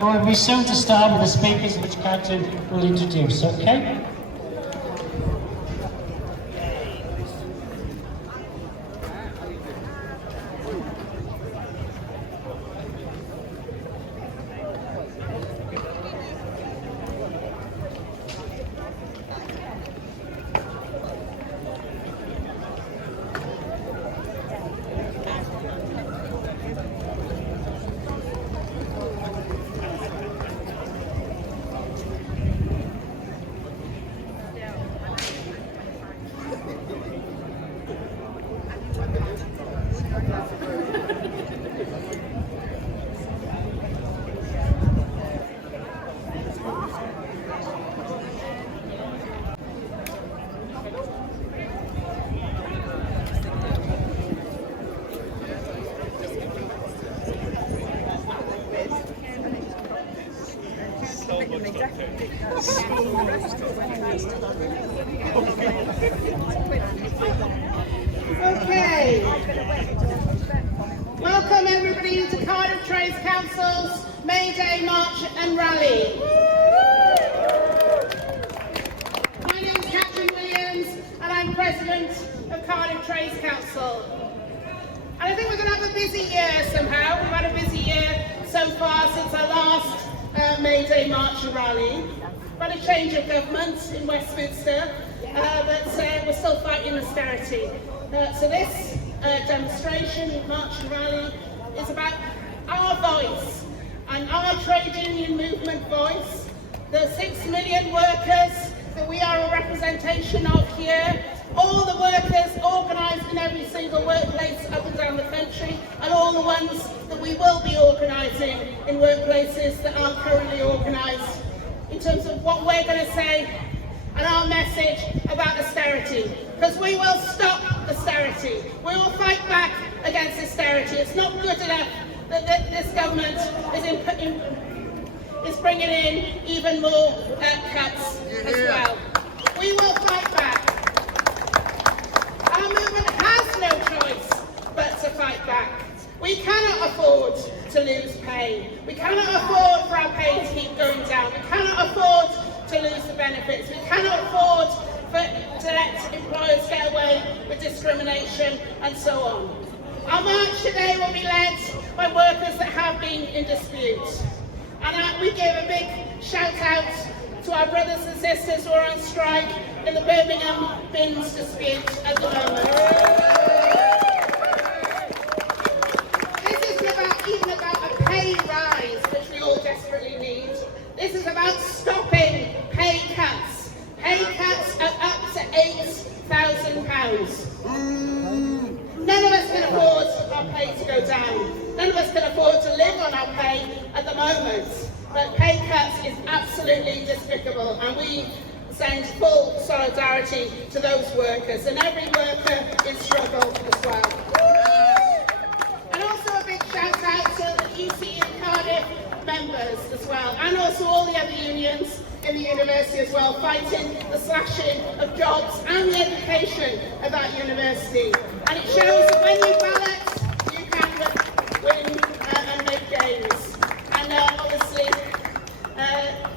We'll be soon to start with the speakers which Captain will introduce, okay? Okay. Welcome everybody to Cardiff Trades Council's May Day March and Rally. My name is Catherine Williams and I'm President of Cardiff Trades Council. And I think we're going to have a busy year somehow. We've had a busy year so far since our last May Day March and Rally. We've had a change of government in Westminster, but we're still fighting austerity. So this demonstration, march and rally, is about our voice and our trade union movement voice, the 6 million workers that we are a representation of here, all the workers organised in every single workplace up and down the country, and all the ones that we will be organising in workplaces that aren't currently organised, in terms of what we're going to say and our message about austerity. Because we will stop austerity. We will fight back against austerity. It's not good enough that this government is bringing in even more cuts as well. We will fight back. Our movement has no choice but to fight back. We cannot afford to lose pay. We cannot afford for our pay to keep going down. We cannot afford to lose the benefits. We cannot afford to let employers get away with discrimination and so on. Our march today will be led by workers that have been in dispute. And we give a big shout out to our brothers and sisters who are on strike in the Birmingham bins dispute at the moment. This isn't even about a pay rise, which we all desperately need. This is about stopping pay cuts. Pay cuts are up to £8,000. None of us can afford our pay to go down. None of us can afford to live on our pay at the moment. But pay cuts is absolutely despicable, and we send full solidarity to those workers and every worker in struggle as well. And also a big shout out to the UC and Cardiff members as well, and also all the other unions in the university as well, fighting the slashing of jobs and the education of that university. And it shows that when you ballot, you can win and make gains. And obviously,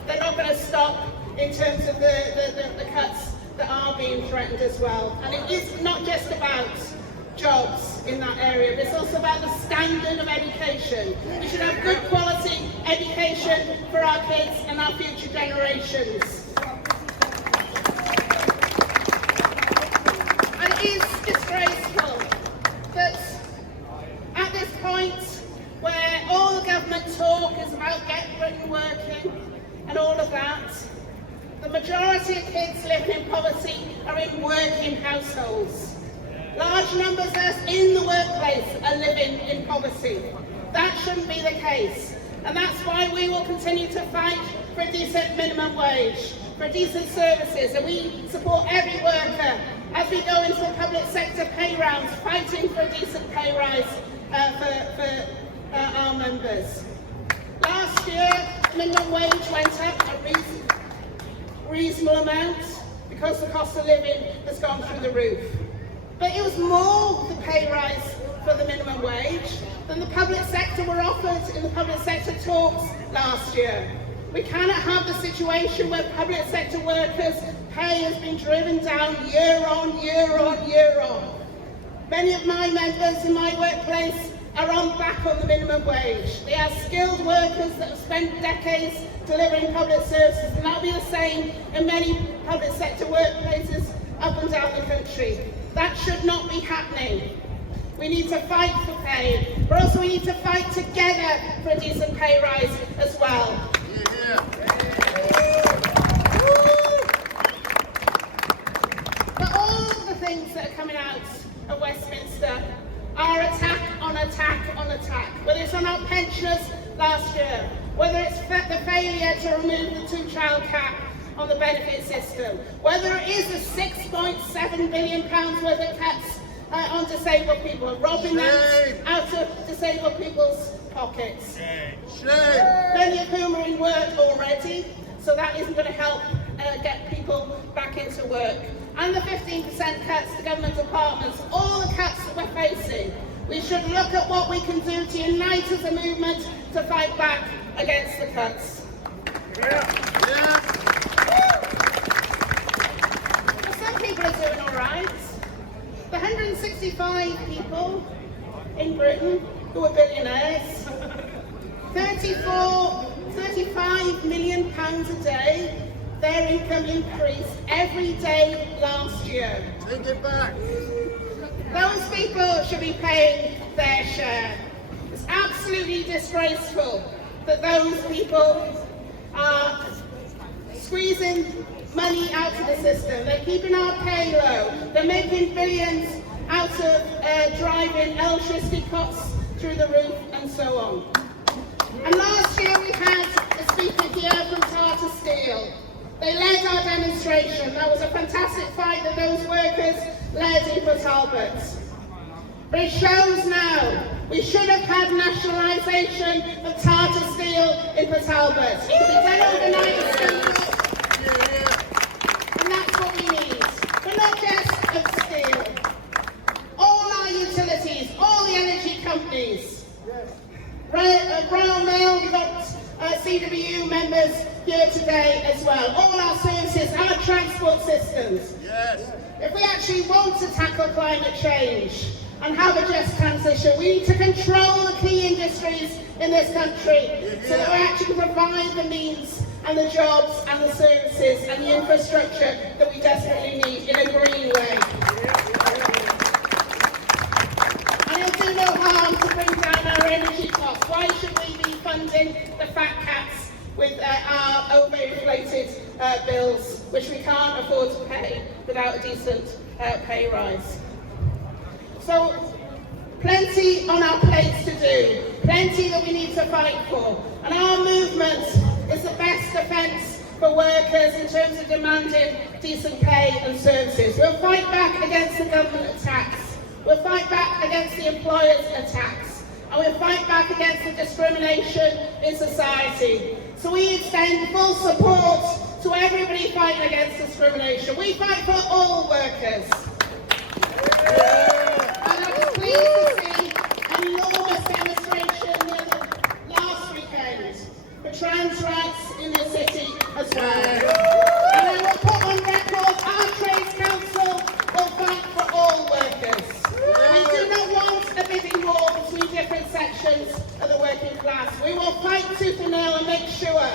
they're not going to stop in terms of the cuts that are being threatened as well. And it is not just about jobs in that area, but it's also about the standard of education. We should have good quality education for our kids and our future generations. And it is disgraceful that at this point, where all the government talk is about get Britain working and all of that, the majority of kids living in poverty are in working households. Large numbers of us in the workplace are living in poverty. That shouldn't be the case. And that's why we will continue to fight for a decent minimum wage, for decent services, and we support every worker as we go into the public sector pay rounds, fighting for a decent pay rise for our members. Last year, minimum wage went up a reasonable amount because the cost of living has gone through the roof. But it was more the pay rise for the minimum wage than the public sector were offered in the public sector talks last year. We cannot have the situation where public sector workers' pay has been driven down year on year on year on. Many of my members in my workplace are back on the minimum wage. They are skilled workers that have spent decades delivering public services, and that will be the same in many public sector workplaces up and down the country. That should not be happening. We need to fight for pay, but also we need to fight together for a decent pay rise as well. But all the things that are coming out of Westminster are attack on attack on attack. Whether it's on our pensioners last year, whether it's the failure to remove the two-child cap on the benefit system, whether it is the £6.7 billion worth of cuts on disabled people, robbing them out of disabled people's pockets. Many of whom are in work already, so that isn't going to help get people back into work. And the 15% cuts to government departments, all the cuts that we're facing. We should look at what we can do to unite as a movement to fight back against the cuts. Well, some people are doing all right. The 165 people in Britain who are billionaires, £35 million a day, their income increased every day last year. Take it back. Those people should be paying their share. It's absolutely disgraceful that those people are squeezing money out of the system. They're keeping our pay low. They're making billions out of driving electricity costs through the roof and so on. And last year we had a speaker here from Tata Steel. They led our demonstration. That was a fantastic fight that those workers led in Port Talbot. But it shows now we should have had nationalisation of Tata Steel in Port Talbot. It could be done overnight as simple. And that's what we need. But not just of steel. All our utilities, all the energy companies. Royal Mail, we've got CWU members here today as well. All our services, our transport systems. Yes. If we actually want to tackle climate change and have a just transition, we need to control the key industries in this country so that we actually provide the needs and the jobs and the services and the infrastructure that we desperately need in a green way. And it'll do no harm to bring down our energy costs. Why should we be funding the fat cats with our overinflated bills, which we can't afford to pay without a decent pay rise? So, plenty on our plates to do, plenty that we need to fight for. And our movement is the best defence for workers in terms of demanding decent pay and services. We'll fight back against the government attacks. We'll fight back against the employers' attacks. And we'll fight back against the discrimination in society. So we extend full support to everybody fighting against discrimination. We fight for all workers. And I was pleased to see an enormous demonstration last weekend for trans rights in the city as well. And I will put on record, our Trades Council will fight for all workers. We do not want a bidding war between different sections of the working class. We will fight tooth and nail and make sure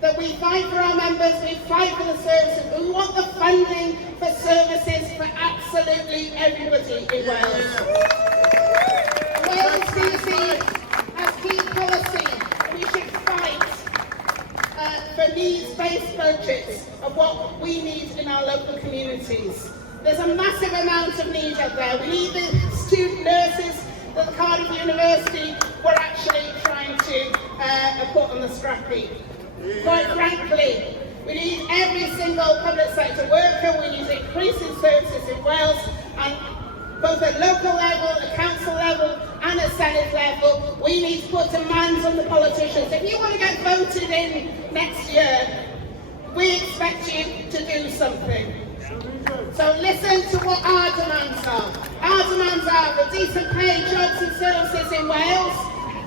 that we fight for our members, we fight for the services. We want the funding for services for absolutely everybody in Wales. Wales DC has key policy. We should fight for needs-based budgets of what we need in our local communities. There's a massive amount of need out there. We need the student nurses that the Cardiff University were actually trying to put on the scrap heap. Quite frankly, we need every single public sector worker. We need increasing services in Wales, and both at local level, at council level, and at Senate level. We need to put demands on the politicians. If you want to get voted in next year, we expect you to do something. So listen to what our demands are. Our demands are for decent paid jobs and services in Wales.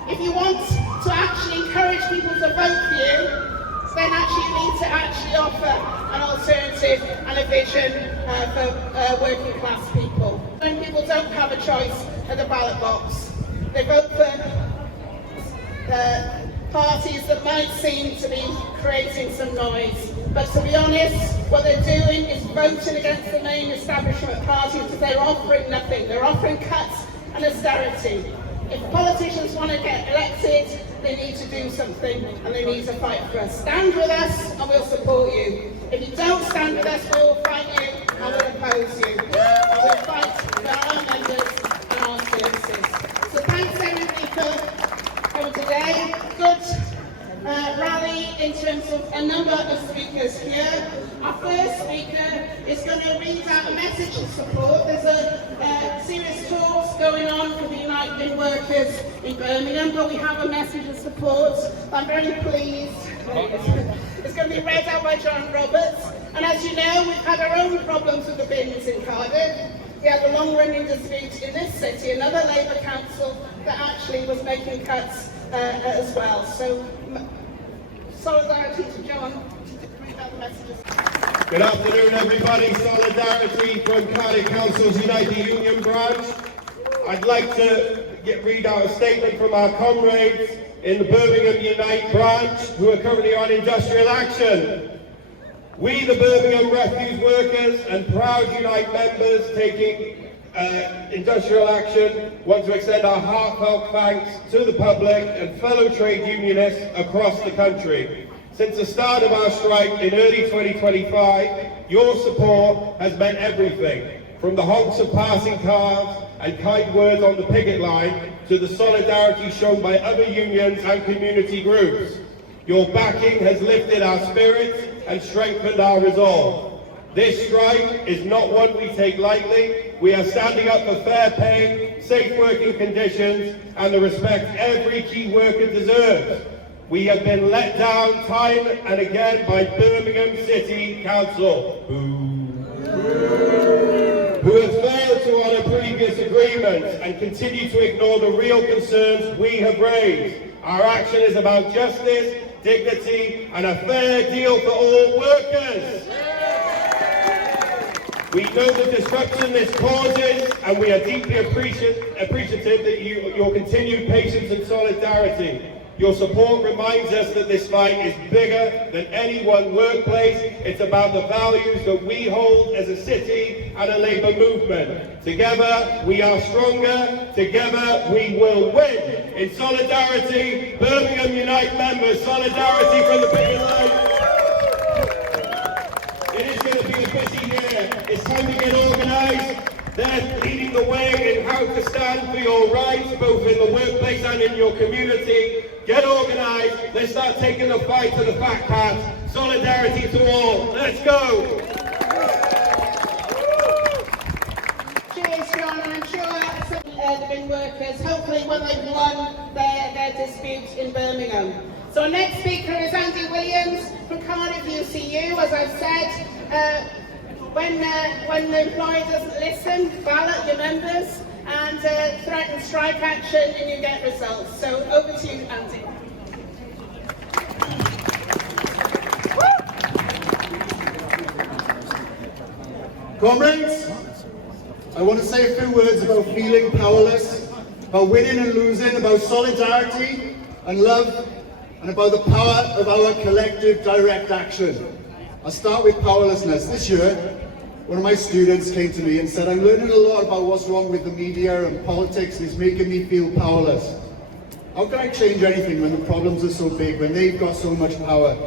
If you want to actually encourage people to vote for you, then actually you need to actually offer an alternative and a vision for working class people. When people don't have a choice at the ballot box, they vote for parties that might seem to be creating some noise. But to be honest, what they're doing is voting against the main establishment parties because they're offering nothing. They're offering cuts and austerity. If politicians want to get elected, they need to do something and they need to fight for us. Stand with us and we'll support you. If you don't stand with us, we will fight you and we'll oppose you. And we'll fight for our members and our services. So thanks everybody for coming today. Good rally in terms of a number of speakers here. Our first speaker is going to read out a message of support. There's a serious talks going on for the United Workers in Birmingham, but we have a message of support. I'm very pleased. It's going to be read out by John Roberts. And as you know, we've had our own problems with the bins in Cardiff. We had a long-running dispute in this city, another Labour council that actually was making cuts as well. So, solidarity to John to read out the messages. Good afternoon, everybody. Solidarity from Cardiff Council's United Union branch. I'd like to read out a statement from our comrades in the Birmingham Unite branch who are currently on industrial action. We, the Birmingham refuse workers and proud Unite members taking industrial action, want to extend our heartfelt thanks to the public and fellow trade unionists across the country. Since the start of our strike in early 2025, your support has meant everything, from the honks of passing cars and kind words on the picket line to the solidarity shown by other unions and community groups. Your backing has lifted our spirits and strengthened our resolve. This strike is not one we take lightly. We are standing up for fair pay, safe working conditions, and the respect every key worker deserves. We have been let down time and again by Birmingham City Council, who have failed to honour previous agreements and continue to ignore the real concerns we have raised. Our action is about justice, dignity, and a fair deal for all workers. We know the disruption this causes, and we are deeply appreciative that your continued patience and solidarity. Your support reminds us that this fight is bigger than any one workplace. It's about the values that we hold as a city and a labour movement. Together, we are stronger. Together, we will win. In solidarity, Birmingham Unite members, solidarity from the picket line. It is going to be a busy year. It's time to get organised. They're leading the way in how to stand for your rights, both in the workplace and in your community. Get organised. Let's start taking the fight to the fat cats. Solidarity to all. Let's go. Cheers, John. And I'm sure the bin workers, hopefully when they've won their dispute in Birmingham. So our next speaker is Andy Williams from Cardiff UCU. As I've said, when the employer doesn't listen, ballot your members and threaten strike action and you get results. So over to you, Andy. Comrades, I want to say a few words about feeling powerless, about winning and losing, about solidarity and love, and about the power of our collective direct action. I'll start with powerlessness. This year, one of my students came to me and said, I'm learning a lot about what's wrong with the media and politics, and it's making me feel powerless. How can I change anything when the problems are so big, when they've got so much power?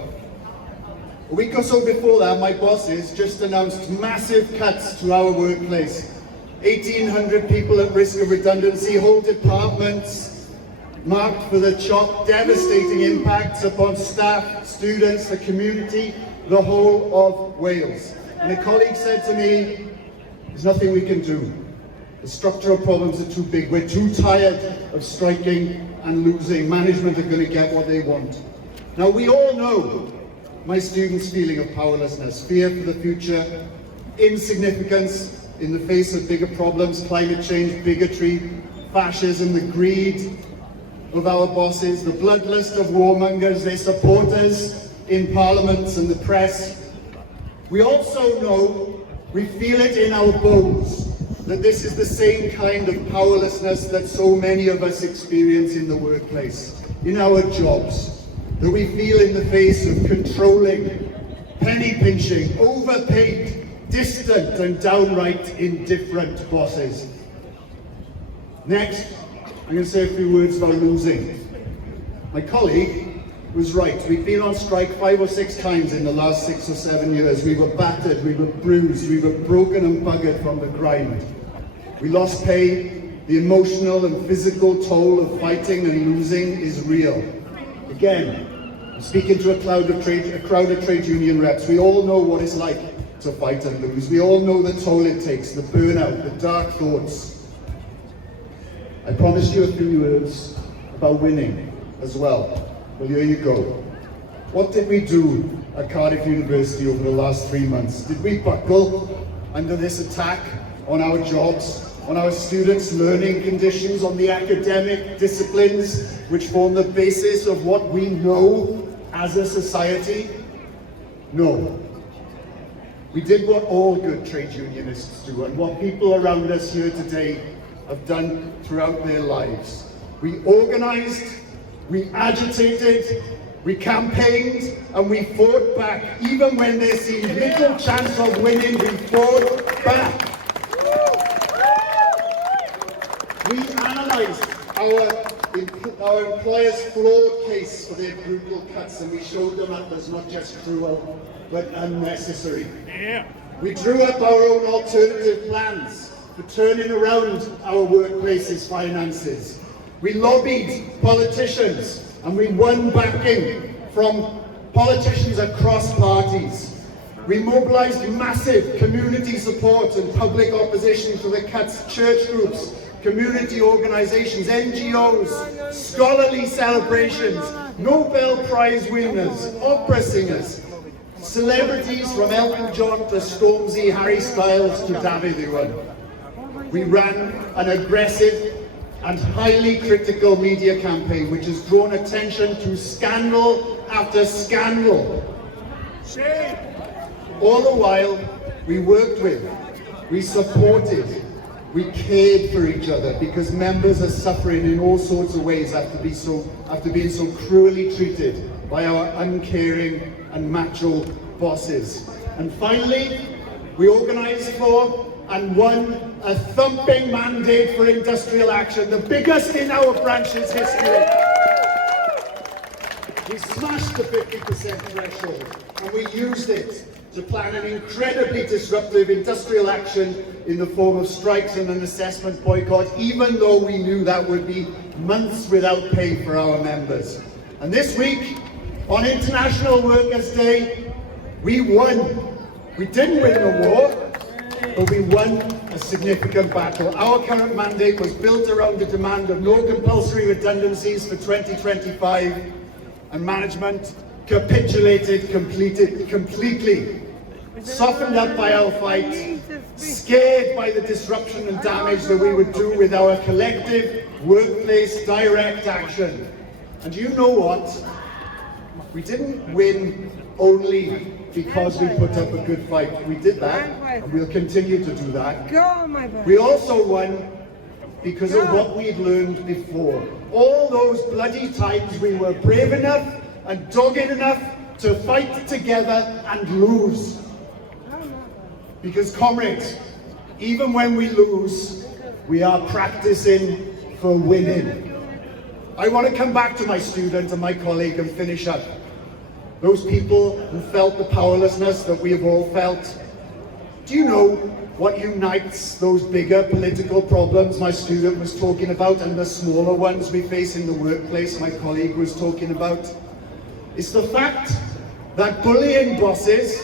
A week or so before that, my bosses just announced massive cuts to our workplace. 1,800 people at risk of redundancy, whole departments marked for the chop, devastating impacts upon staff, students, the community, the whole of Wales. And a colleague said to me, there's nothing we can do. The structural problems are too big. We're too tired of striking and losing. Management are going to get what they want. Now, we all know my students' feeling of powerlessness, fear for the future, insignificance in the face of bigger problems, climate change, bigotry, fascism, the greed of our bosses, the bloodlust of warmongers, their supporters in parliaments and the press. We also know, we feel it in our bones, that this is the same kind of powerlessness that so many of us experience in the workplace, in our jobs, that we feel in the face of controlling, penny pinching, overpaid, distant and downright indifferent bosses. Next, I'm going to say a few words about losing. My colleague was right. We've been on strike 5 or 6 times in the last 6 or 7 years. We were battered, we were bruised, we were broken and buggered from the grind. We lost pay. The emotional and physical toll of fighting and losing is real. Again, I'm speaking to a crowd of trade union reps. We all know what it's like to fight and lose. We all know the toll it takes, the burnout, the dark thoughts. I promised you a few words about winning as well. Well, here you go. What did we do at Cardiff University over the last 3 months? Did we buckle under this attack on our jobs, on our students' learning conditions, on the academic disciplines which form the basis of what we know as a society? No. We did what all good trade unionists do, and what people around us here today have done throughout their lives. We organized, we agitated, we campaigned, and we fought back. Even when there seemed little chance of winning, we fought back. We analysed our employers' flawed case for their brutal cuts, and we showed them that was not just cruel, but unnecessary. We drew up our own alternative plans for turning around our workplace's finances. We lobbied politicians, and we won backing from politicians across parties. We mobilised massive community support and public opposition to the cuts. Church groups, community organisations, NGOs, scholarly celebrations, Nobel Prize winners, opera singers, celebrities from Elton John to Stormzy, Harry Styles to David Iwan. We ran an aggressive and highly critical media campaign which has drawn attention to scandal after scandal. Shame. All the while, we worked with, we supported, we cared for each other, because members are suffering in all sorts of ways after being so cruelly treated by our uncaring and macho bosses. And finally, we organised for and won a thumping mandate for industrial action, the biggest in our branch's history. We smashed the 50% threshold, and we used it to plan an incredibly disruptive industrial action in the form of strikes and an assessment boycott, even though we knew that would be months without pay for our members. And this week, on International Workers' Day, we won. We didn't win the war, but we won a significant battle. Our current mandate was built around the demand of no compulsory redundancies for 2025, and management capitulated completely, softened up by our fight, scared by the disruption and damage that we would do with our collective workplace direct action. And you know what? We didn't win only because we put up a good fight. We did that, and we'll continue to do that. We also won because of what we'd learned before. All those bloody times we were brave enough and dogged enough to fight together and lose. Because comrades, even when we lose, we are practicing for winning. I want to come back to my student and my colleague and finish up. Those people who felt the powerlessness that we have all felt. Do you know what unites those bigger political problems my student was talking about and the smaller ones we face in the workplace my colleague was talking about? It's the fact that bullying bosses,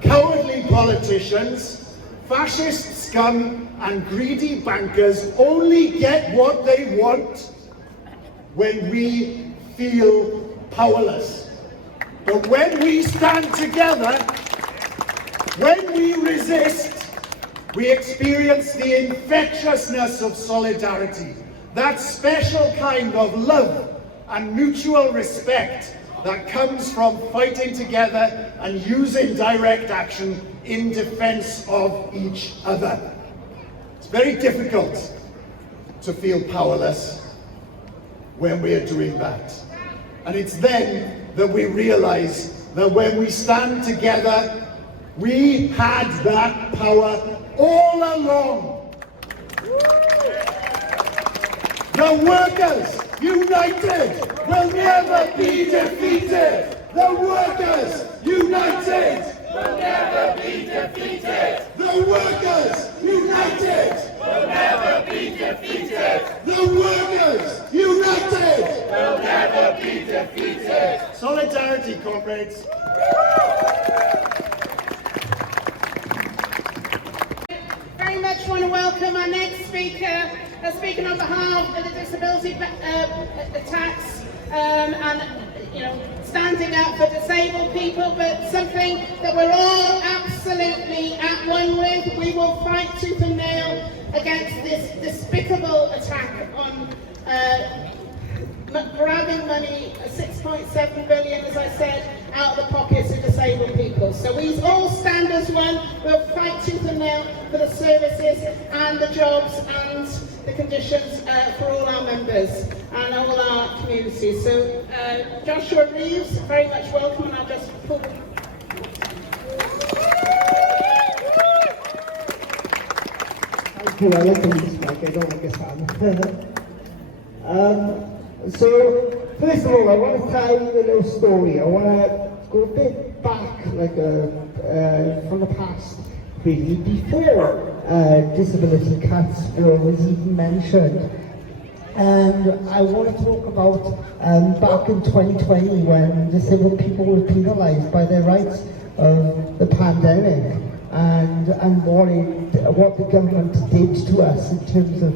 cowardly politicians, fascist scum and greedy bankers only get what they want when we feel powerless. But when we stand together, When we resist, we experience the infectiousness of solidarity, that special kind of love and mutual respect that comes from fighting together and using direct action in defense of each other. It's very difficult to feel powerless when we are doing that. And it's then that we realize that when we stand together, we had that power all along. The workers, united, will never be defeated. The workers, united, will never be defeated. The workers, united, will never be defeated. The workers, united, will never be defeated. Solidarity, comrades. Very much want to welcome our next speaker, speaking on behalf of the disability attacks and standing up for disabled people, but something that we're all absolutely at one with. We will fight tooth and nail against this despicable attack on grabbing money, 6.7 billion, as I said, out of the pockets of disabled people. So we all stand as one. We'll fight tooth and nail for the services and the jobs and the conditions for all our members and all our communities. So Joshua Reeves, very much welcome, and I'll just pull. Thank you. I like the least mic, I don't like a sound. So, first of all, I want to tell you a little story. I want to go a bit back, from the past, really, before disability cuts was even mentioned. And I want to talk about back in 2020 when disabled people were penalised by their rights of the pandemic and what the government did to us in terms of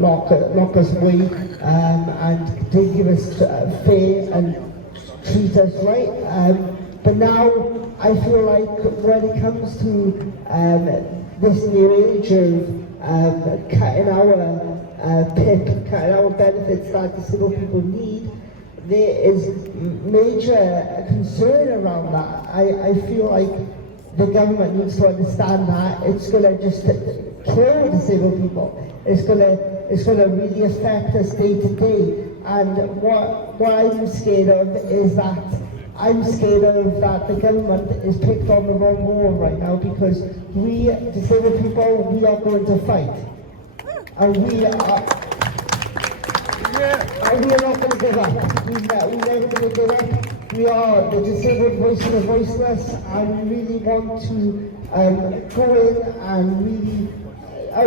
lock us away and to give us fair and treat us right. But now I feel like when it comes to this new age of cutting our PIP, cutting our benefits that disabled people need, there is major concern around that. I feel like the government needs to understand that it's going to just kill disabled people. It's going to really affect us day to day. And what I'm scared of is that the government is picked on the wrong wall right now, because we disabled people, we are going to fight. And we are not going to give up. We're never going to give up. We are the disabled voice and the voiceless, and we really want to go in and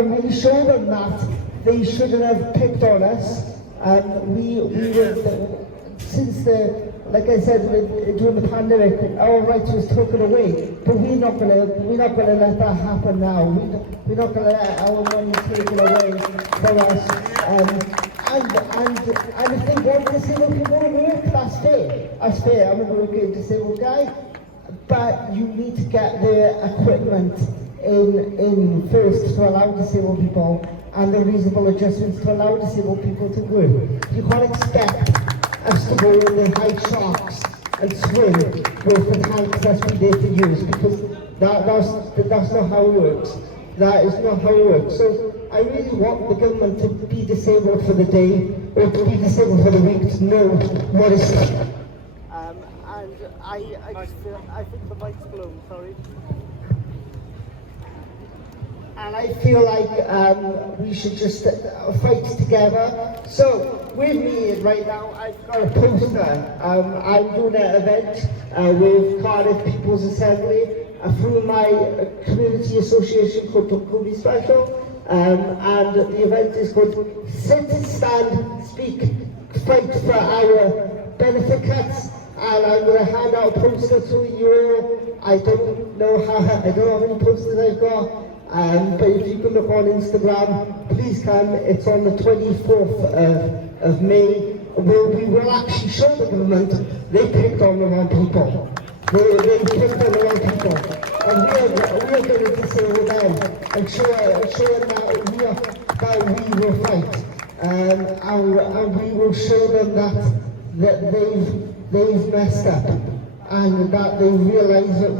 really show them that they shouldn't have picked on us. We were, since like I said, during the pandemic, our rights was taken away, but we're not gonna let that happen now. We're not gonna let our money taken away from us. And if they want disabled people to work, that's fair. That's fair. I'm a working disabled guy, but you need to get the equipment in first to allow disabled people, and the reasonable adjustments to allow disabled people to work. You can't expect us to go in the high sharks and swim with the tanks that's we there to use, because that's not how it works. That is not how it works. So I really want the government to be disabled for the day, or to be disabled for the week, to know what is and I think the mic's blown, sorry. And I feel like we should just fight together. So with me right now, I've got a poster. I'm doing an event with Cardiff People's Assembly through my community association called Tokuri Special. And the event is called Sit, Stand, Speak, Fight for Our Benefit Cuts. And I'm going to hand out a poster to you. I don't know how many posters I've got. But if you can look on Instagram, please come. It's on the 24th of May. We will actually show the government they picked on the wrong people. They picked on the wrong people. And showing that we will fight, and we will show them that they've messed up, and that they realise that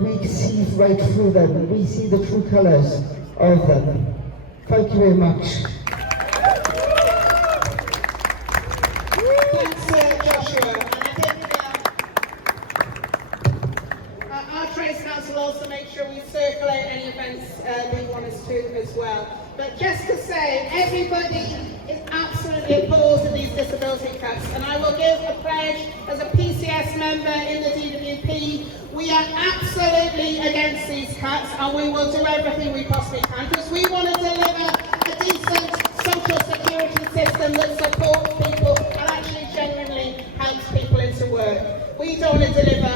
we see right through them. We see the true colours of them. Thank you very much. Thanks, Joshua. And I think our Trades Council also make sure we circulate any events they want us to as well. But just to say, everybody is absolutely opposed to these disability cuts, and I will give a pledge as a PCS member in the DWP. We are absolutely against these cuts, and we will do everything we possibly can, because we want to deliver a decent social security system that supports people and actually genuinely helps people into work. We don't want to deliver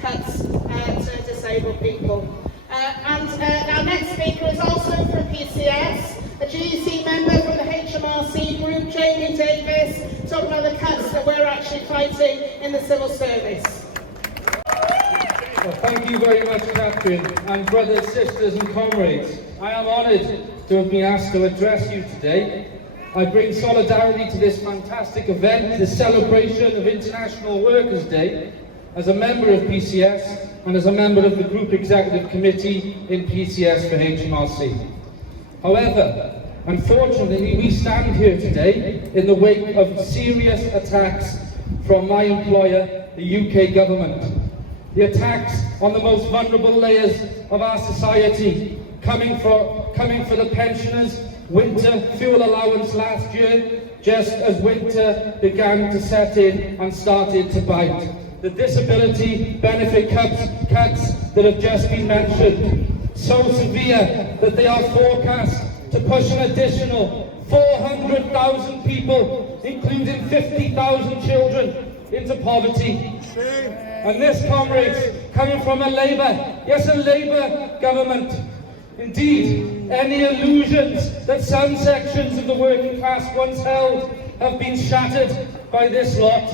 cuts to disabled people. And our next speaker is also from PCS, a GEC member from the HMRC group, Jamie Davis, talking about the cuts that we're actually fighting in the civil service. Well, thank you very much, Catherine, and brothers, sisters and comrades. I am honoured to have been asked to address you today. I bring solidarity to this fantastic event, this celebration of International Workers' Day, as a member of PCS and as a member of the Group Executive Committee in PCS for HMRC. However, unfortunately, we stand here today in the wake of serious attacks from my employer, the UK government. The attacks on the most vulnerable layers of our society, coming for the pensioners, winter fuel allowance last year, just as winter began to set in and started to bite. The disability benefit cuts that have just been mentioned, so severe that they are forecast to push an additional 400,000 people, including 50,000 children, into poverty. And this, comrades, coming from a Labour government. Indeed, any illusions that some sections of the working class once held have been shattered by this lot.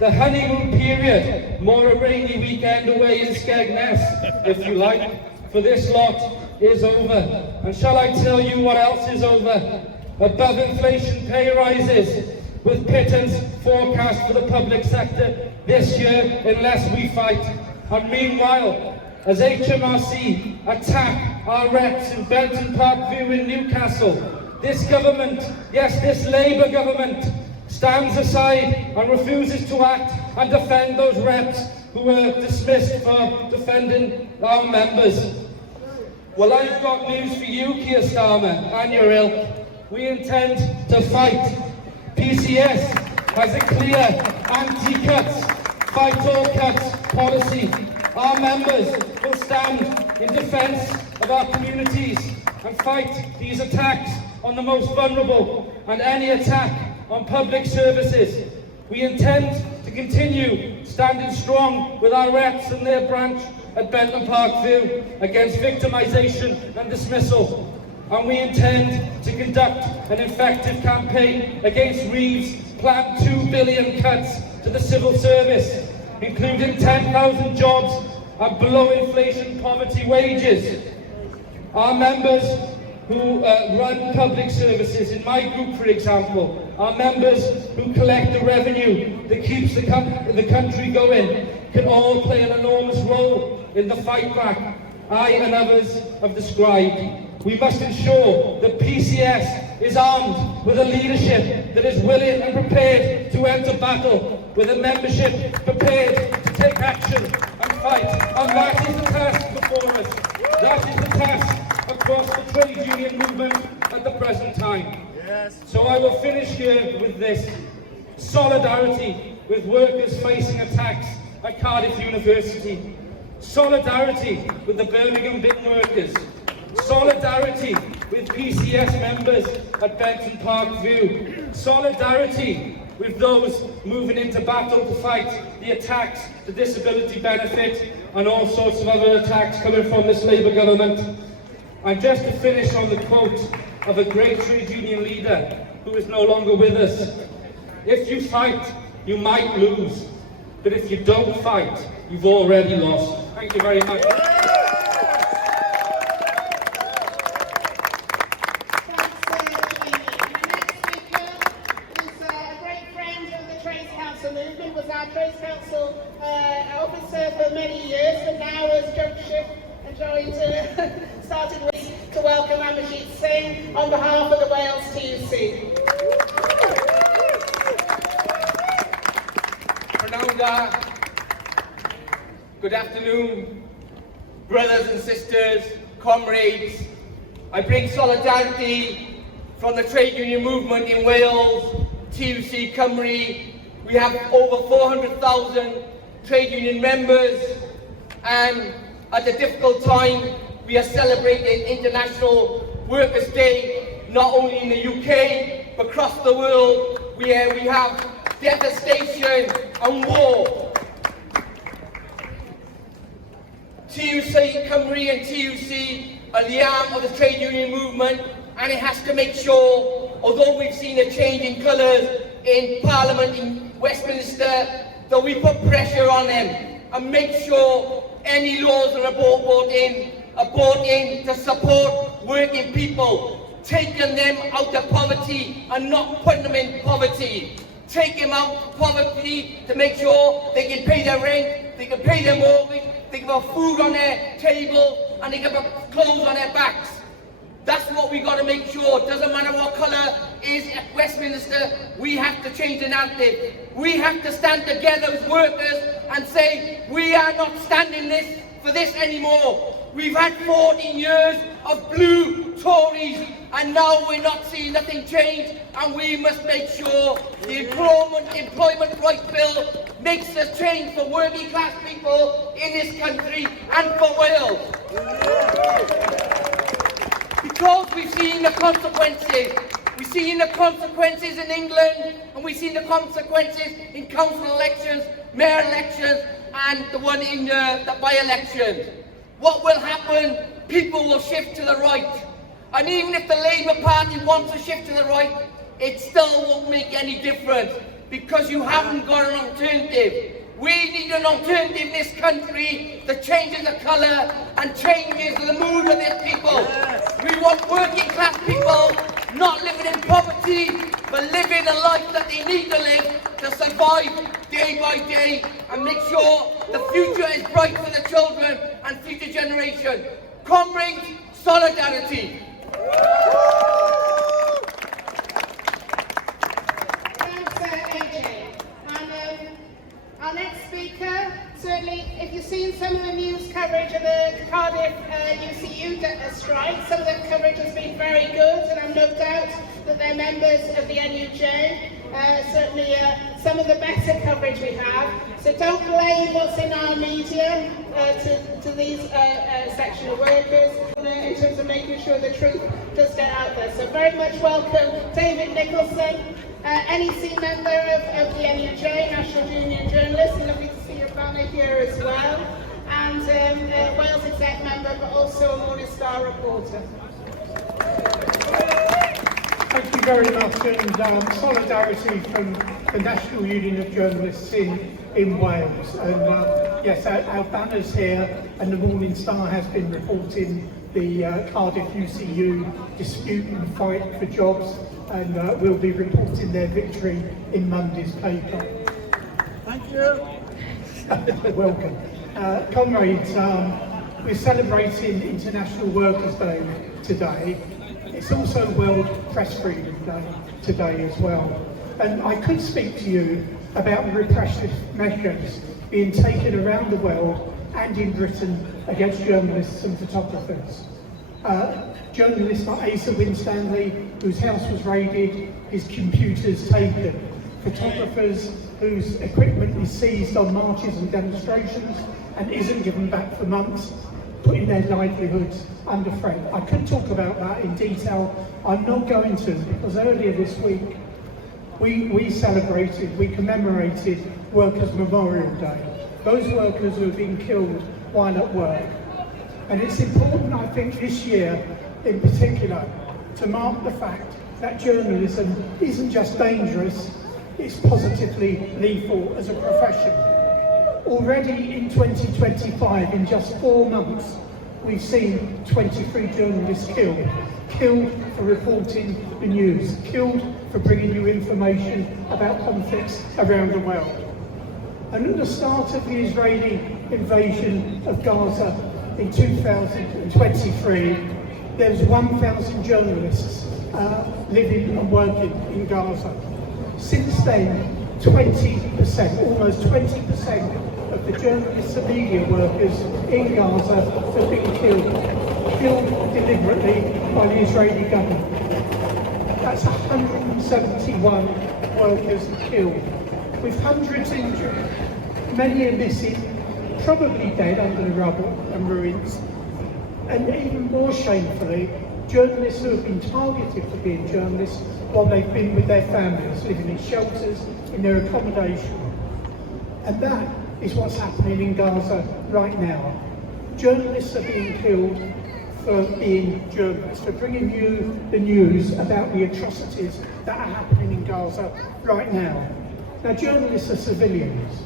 The honeymoon period, more a rainy weekend away in Skegness, if you like, for this lot is over. And shall I tell you what else is over? Above inflation pay rises, with pittance forecast for the public sector this year unless we fight. And meanwhile, as HMRC attack our reps in Benton Park View in Newcastle, this government, yes, this Labour government, stands aside and refuses to act and defend those reps who were dismissed for defending our members. Well, I've got news for you, Keir Starmer, and your ilk. We intend to fight. PCS has a clear anti-cuts, fight all cuts policy. Our members will stand in defence of our communities and fight these attacks on the most vulnerable and any attack on public services. We intend to continue standing strong with our reps and their branch at Benton Park View against victimisation and dismissal. And we intend to conduct an effective campaign against Reeve's planned £2 billion cuts to the civil service, including 10,000 jobs and below inflation poverty wages. Our members who run public services, in my group for example, are members who collect the revenue that keeps the country going, can all play an enormous role in the fight back I and others have described. We must ensure that PCS is armed with a leadership that is willing and prepared to enter battle, with a membership prepared to take action and fight. And that is the task before us. That is the task across the trade union movement at the present time. Yes. So I will finish here with this. Solidarity with workers facing attacks at Cardiff University. Solidarity with the Birmingham bin workers. Solidarity with PCS members at Benton Park View. Solidarity with those moving into battle to fight the attacks, the disability benefit, and all sorts of other attacks coming from this Labour government. And just to finish on the quote of a great trade union leader who is no longer with us: if you fight, you might lose, but if you don't fight, you've already lost. Thank you very much. officer for many years, but now as Churchill and started with to welcome Amajit Singh on behalf of the Wales TUC. Prananda, good afternoon, brothers and sisters, comrades. I bring solidarity from the trade union movement in Wales, TUC Cymru. We have over 400,000 trade union members, and at a difficult time, we are celebrating International Workers' Day, not only in the UK, but across the world, where we have devastation and war. TUC Cymru and TUC are the arm of the trade union movement, and it has to make sure, although we've seen a change in colours in Parliament in Westminster, that we put pressure on them and make sure any laws that are brought in to support working people, taking them out of poverty and not putting them in poverty. Take them out of poverty to make sure they can pay their rent, they can pay their mortgage, they can put food on their table, and they can put clothes on their backs. That's what we got to make sure. Doesn't matter what colour is at Westminster, we have to change the narrative. We have to stand together as workers and say, we are not standing for this anymore. We've had 14 years of blue Tories, and now we're not seeing nothing change, and we must make sure the Employment Rights Bill makes a change for working class people in this country and for Wales. Because we've seen the consequences. We've seen the consequences in England, and we've seen the consequences in council elections, mayor elections, and the one in the by-elections. What will happen? People will shift to the right. And even if the Labour Party wants to shift to the right, it still won't make any difference, because you haven't got an alternative. We need an alternative in this country that changes the colour and changes the mood of these people. We want working class people not living in poverty, but living a life that they need to live to survive day by day and make sure the future is bright for the children and future generation. Comrades, solidarity. Our next speaker, certainly, if you've seen some of the news coverage of the Cardiff UCU strike, some of the coverage has been very good, and I've no doubt that they're members of the NUJ. Certainly, some of the better coverage we have. So don't blame what's in our media to these section of workers in terms of making sure the truth does get out there. So very much welcome, David Nicholson. NEC member of the NUJ, National Union Journalist, and lovely to see your banner here as well, and Wales Exec member, but also a Morning Star reporter. Thank you very much, and solidarity from the National Union of Journalists in Wales. And yes, our banners here, and the Morning Star has been reporting the Cardiff UCU dispute and fight for jobs, and we'll be reporting their victory in Monday's paper. Thank you. Welcome. Comrades, we're celebrating International Workers' Day today. It's also World Press Freedom Day today as well. And I could speak to you about the repressive measures being taken around the world and in Britain against journalists and photographers. Journalists like Asa Winstanley, whose house was raided, his computers taken. Photographers whose equipment is seized on marches and demonstrations and isn't given back for months, putting their livelihoods under threat. I could talk about that in detail. I'm not going to, because earlier this week we commemorated Workers' Memorial Day. Those workers who have been killed while at work. And it's important, I think, this year in particular, to mark the fact that journalism isn't just dangerous, it's positively lethal as a profession. Already in 2025, in just 4 months, we've seen 23 journalists killed for reporting the news, killed for bringing you information about conflicts around the world. And at the start of the Israeli invasion of Gaza in 2023, there was 1,000 journalists living and working in Gaza. Since then, 20%, almost 20% of the journalists and media workers in Gaza have been killed deliberately by the Israeli government. That's 171 workers killed, with hundreds injured. Many are missing, probably dead under the rubble and ruins. And even more shamefully, journalists who have been targeted for being journalists while they've been with their families, living in shelters, in their accommodation. And that is what's happening in Gaza right now. Journalists are being killed for being journalists, for bringing you the news about the atrocities that are happening in Gaza right now. Now, journalists are civilians,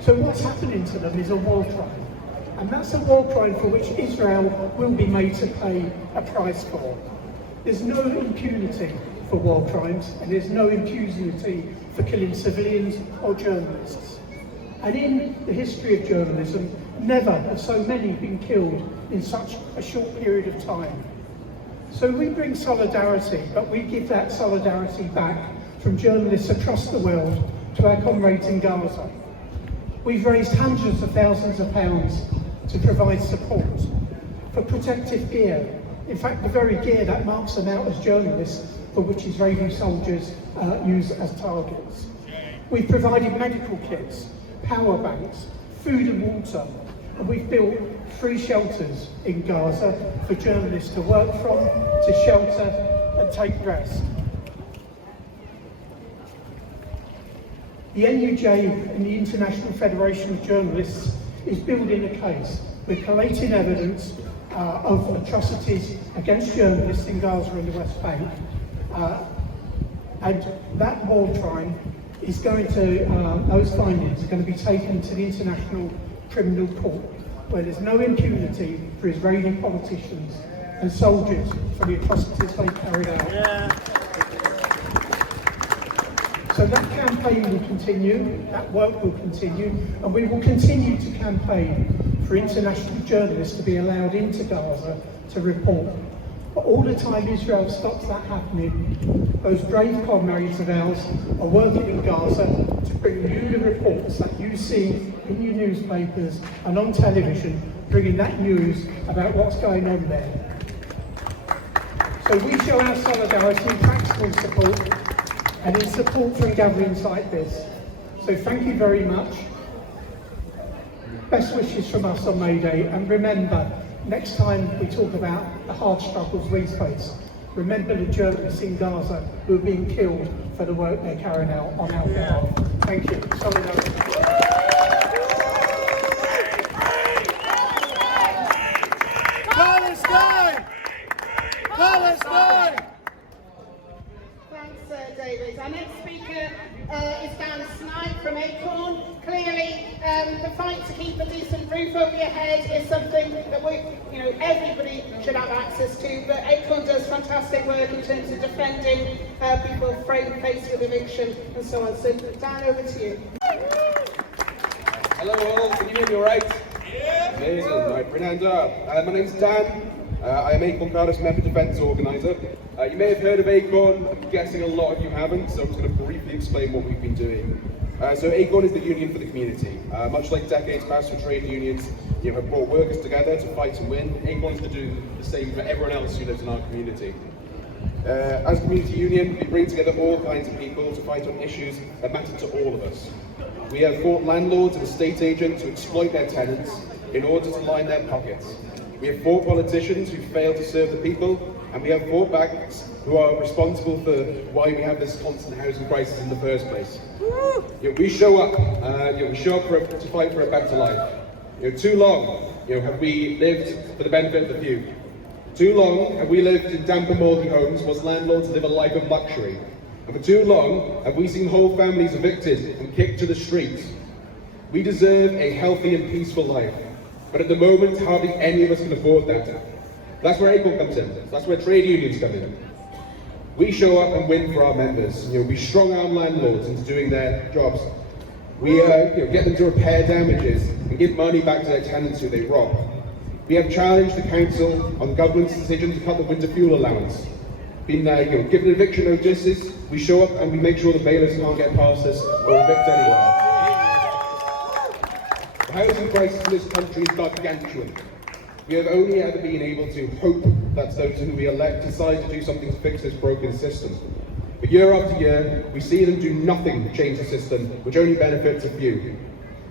so what's happening to them is a war crime. And that's a war crime for which Israel will be made to pay a price for. There's no impunity for war crimes, and there's no impunity for killing civilians or journalists. And in the history of journalism, never have so many been killed in such a short period of time. So we bring solidarity, but we give that solidarity back from journalists across the world to our comrades in Gaza. We've raised hundreds of thousands of pounds to provide support for protective gear. In fact, the very gear that marks them out as journalists, for which Israeli soldiers use as targets. We've provided medical kits, power banks, food and water, and we've built 3 shelters in Gaza for journalists to work from, to shelter and take rest. The NUJ and the International Federation of Journalists is building a case. We're collating evidence of atrocities against journalists in Gaza and the West Bank. And that war crime is going to, those findings are going to be taken to the International Criminal Court, where there's no impunity for Israeli politicians and soldiers for the atrocities they carried out. Yeah. So that campaign will continue, that work will continue, and we will continue to campaign for international journalists to be allowed into Gaza to report. But all the time Israel stops that happening, those brave comrades of ours are working in Gaza to bring you the reports that you see in your newspapers and on television, bringing that news about what's going on there. So we show our solidarity in practical support and in support from gatherings like this. So thank you very much. Best wishes from us on May Day, and remember, next time we talk about the hard struggles we face, remember the journalists in Gaza who are being killed for the work they're carrying out on our behalf. Thank you. Solidarity. Palestine! Palestine! Thanks, David. Our next speaker is Dan Snipe from Acorn. Clearly, the fight to keep a decent roof over your head is something that everybody should have access to, but Acorn does fantastic work in terms of defending people faced with eviction and so on. So, Dan, over to you. Hello all, can you hear me all right? Yeah! Amazing, right, brilliant. My name's Dan. I am Acorn Cardiff's member defence organiser. You may have heard of Acorn, I'm guessing a lot of you haven't, so I'm just going to briefly explain what we've been doing. So Acorn is the union for the community. Much like decades past for trade unions, have brought workers together to fight and win. Acorn's to do the same for everyone else who lives in our community. As a community union, we bring together all kinds of people to fight on issues that matter to all of us. We have fought landlords and estate agents who exploit their tenants in order to line their pockets. We have fought politicians who fail to serve the people, and we have fought backs who are responsible for why we have this constant housing crisis in the first place. We show up, to fight for a better life. Too long, have we lived for the benefit of the few. Too long have we lived in damp and mouldy homes whilst landlords live a life of luxury. And for too long have we seen whole families evicted and kicked to the streets. We deserve a healthy and peaceful life, but at the moment hardly any of us can afford that. That's where Acorn comes in. That's where trade unions come in. We show up and win for our members. We strong-arm landlords into doing their jobs. We get them to repair damages and give money back to their tenants who they rob. We have challenged the council on the government's decision to cut the winter fuel allowance. Been given eviction notices, we show up and we make sure the bailiffs can't get past us or evict anywhere. The housing crisis in this country is gargantuan. We have only ever been able to hope that those who we elect decide to do something to fix this broken system. But year after year, we see them do nothing to change the system, which only benefits a few.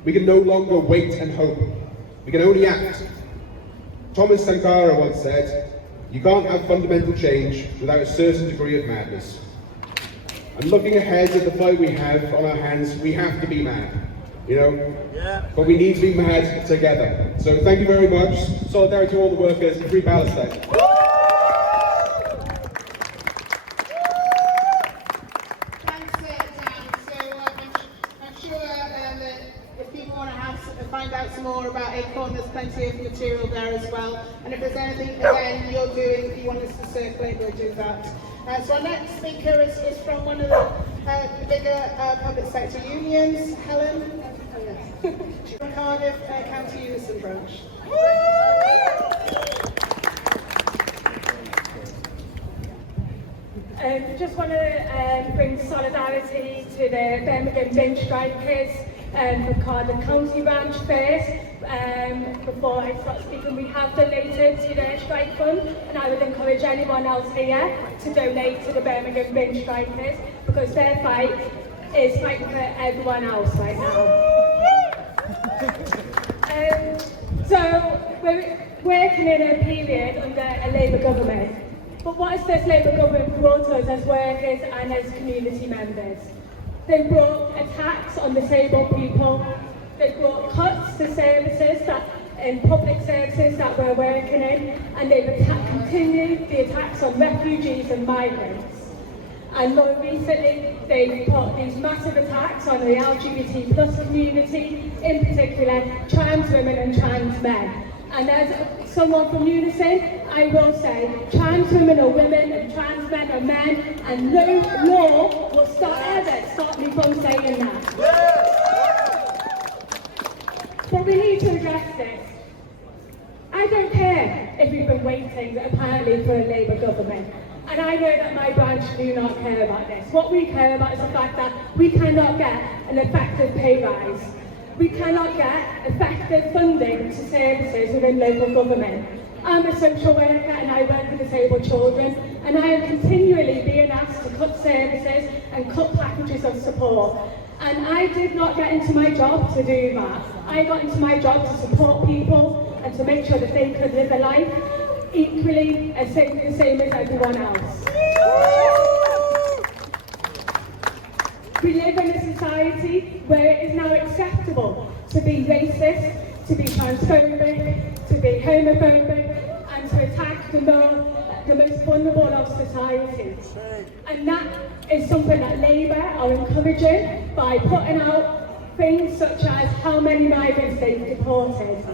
We can no longer wait and hope. We can only act. Thomas Sankara once said, "You can't have fundamental change without a certain degree of madness." And looking ahead at the fight we have on our hands, we have to be mad, but we need to be mad together. So thank you very much. Solidarity to all the workers, free Palestine. Thanks, Dan. So I'm sure that if people want to find out some more about Acorn, there's plenty of material there as well. And if there's anything again you're doing, you want us to circulate, we'll do that. So our next speaker is from one of the bigger public sector unions, Helen. She's from Cardiff County Unison branch. Just want to bring solidarity to the Birmingham bin strikers from Cardiff County branch first. Before I start speaking, we have donated to their strike fund, and I would encourage anyone else here to donate to the Birmingham bin strikers, because their fight is fighting for everyone else right now. So we're working in a period under a Labour government. But what has this Labour government brought us as workers and as community members? They brought a tax on disabled people. They brought cuts to services public services that we're working in, and they've continued the attacks on refugees and migrants. And more recently, they've put these massive attacks on the LGBT plus community, in particular trans women and trans men. And as someone from Unison, I will say, trans women are women and trans men are men, and no law will stop me from saying that. But we need to address this. I don't care if we've been waiting, apparently, for a Labour government. And I know that my branch do not care about this. What we care about is the fact that we cannot get an effective pay rise. We cannot get effective funding to services within local government. I'm a social worker and I work with disabled children, and I am continually being asked to cut services and cut packages of support. And I did not get into my job to do that. I got into my job to support people and to make sure that they could live a life equally the same as everyone else. We live in a society where it is now acceptable to be racist, to be transphobic, to be homophobic, and to attack the most vulnerable of society. And that is something that Labour are encouraging by putting out things such as how many migrants they've deported,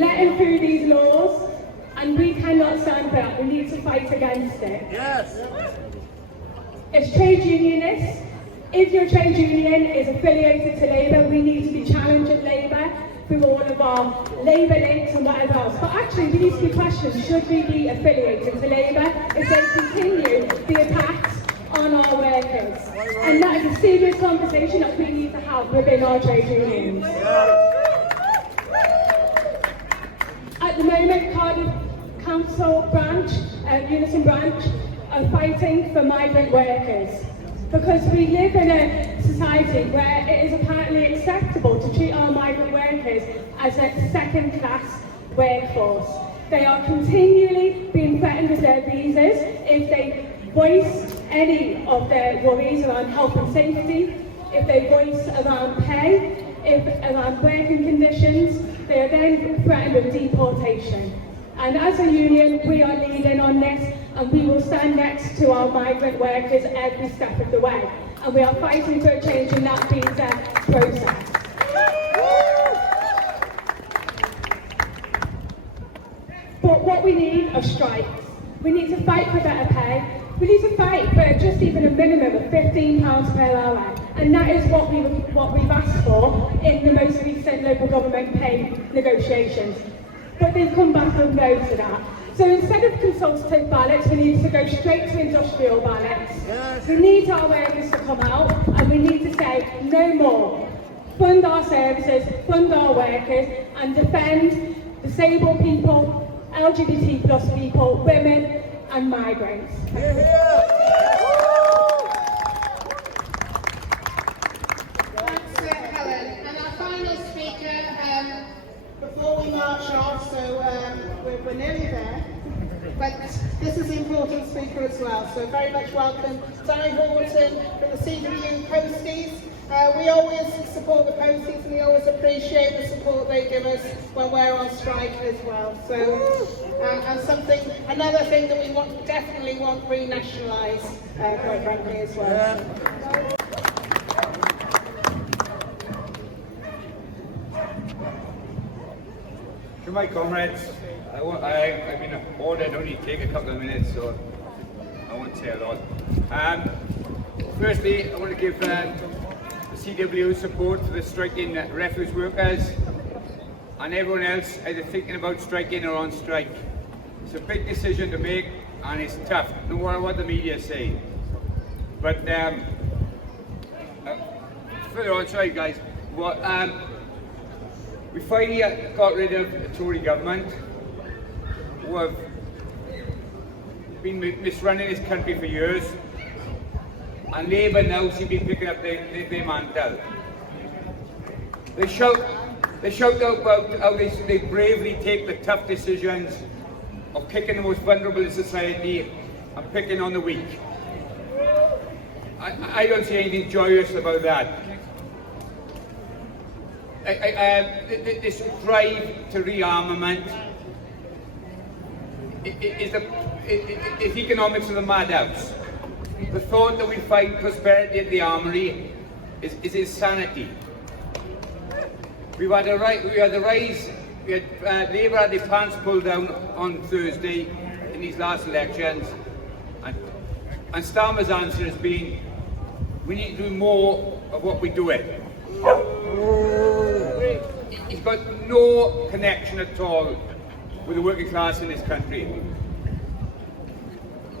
letting through these laws, and we cannot stand for that. We need to fight against it. Yes. As trade unionists, if your trade union is affiliated to Labour, we need to be challenging Labour through all of our Labour links and whatever else. But actually, we need to be questioned, should we be affiliated to Labour if they continue the attacks on our workers? And that is a serious conversation that we need to have within our trade unions. At the moment, Cardiff Council branch, Unison branch, are fighting for migrant workers, because we live in a society where it is apparently acceptable to treat our migrant workers as a second-class workforce. They are continually being threatened with their visas if they voice any of their worries around health and safety, if they voice around pay, around working conditions. They are then threatened with deportation. And as a union, we are leading on this, and we will stand next to our migrant workers every step of the way. And we are fighting for a change in that visa process. But what we need are strikes. We need to fight for better pay. We need to fight for just even a minimum of £15 per hour. And that is what we what we've asked for in the most recent local government pay negotiations. But they've come back with no to that. So instead of consultative ballots, we need to go straight to industrial ballots. Yes. We need our workers to come out, and we need to say no more. Fund our services, fund our workers, and defend disabled people, LGBT plus people, women and migrants. Thanks, Helen. And our final speaker, before we march off, so we're nearly there, but this is the important speaker as well, so very much welcome Di Horton from the CWU Posties. We always support the posties and we always appreciate the support they give us when we're on strike as well. So, and another thing that we definitely want renationalised, quite frankly, as well. To my comrades, I've been ordered only take a couple of minutes, so I won't say a lot. Firstly, I want to give the CWU support to the striking refuse workers and everyone else either thinking about striking or on strike. It's a big decision to make and it's tough, no matter what the media say. But further on, sorry guys, we finally got rid of the Tory government who have been misrunning this country for years. And Labour now seem to be picking up their mantle. They shout about how they bravely take the tough decisions of kicking the most vulnerable in society and picking on the weak. I don't see anything joyous about that. This drive to rearmament is economics of the madhouse. The thought that we find prosperity at the armoury is insanity. We had Labour had their pants pulled down on Thursday in these last elections, and Starmer's answer has been, we need to do more of what we do it. He's got no connection at all with the working class in this country.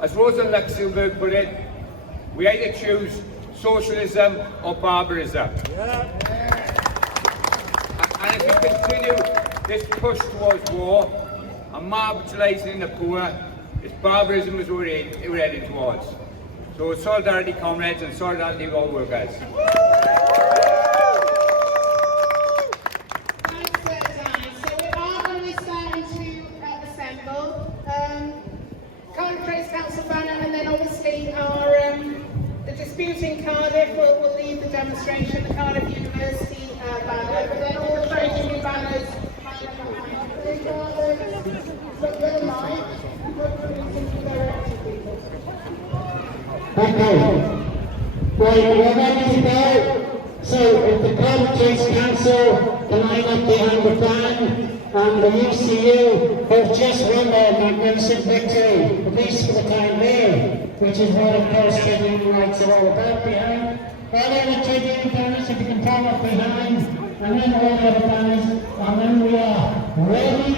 As Rosa Luxemburg put it, we either choose socialism or barbarism. And if we continue this push towards war and marginalising the poor, it's barbarism is we're heading towards. So solidarity, comrades, and solidarity with all workers. Cardiff Trades Council banner, and then obviously our the dispute in Cardiff will lead the demonstration, the Cardiff University banner, but then all the trade union banners. Okay. Right, we're ready to go. So if the Cardiff Trades Council can line up behind the ban, and the UCU have just won their magnificent victory, at least for the time being, which is what, of course, trade union rights are all about behind. All the other trade union banners, if you can come up behind, and then all the other banners, and then we are ready